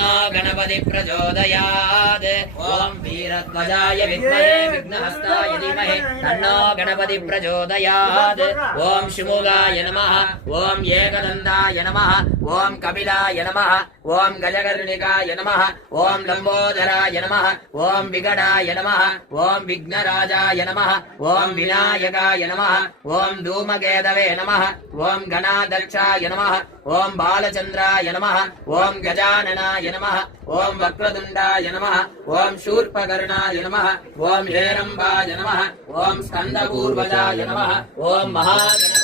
तन्नो गणपति प्रचोदयात् ओम वीरध्वजाय विद्महे विघ्नहस्ताय धीमहि तन्नो गणपति प्रचोदयात् ओम शिमुगाय नमः ओम एकदन्ताय नमः ओम कपिलाय नमः ओम गजकर्णिकाय नमः ओम लंबोदराय नमः ओम विगणाय नमः ओम विघ्नराजाय नमः ओम विनायकाय नमः ओम धूमकेतवे नमः ओम गणाध्यक्षाय नमः ओम बालचंद्राय नमः ओम गजाननाय नमः ओम वक्रतुंडाय नमः ओम शूर्पकर्णाय नमः ओम हेरंबाय नमः ओम स्कंदपूर्वजाय नमः ओम महागण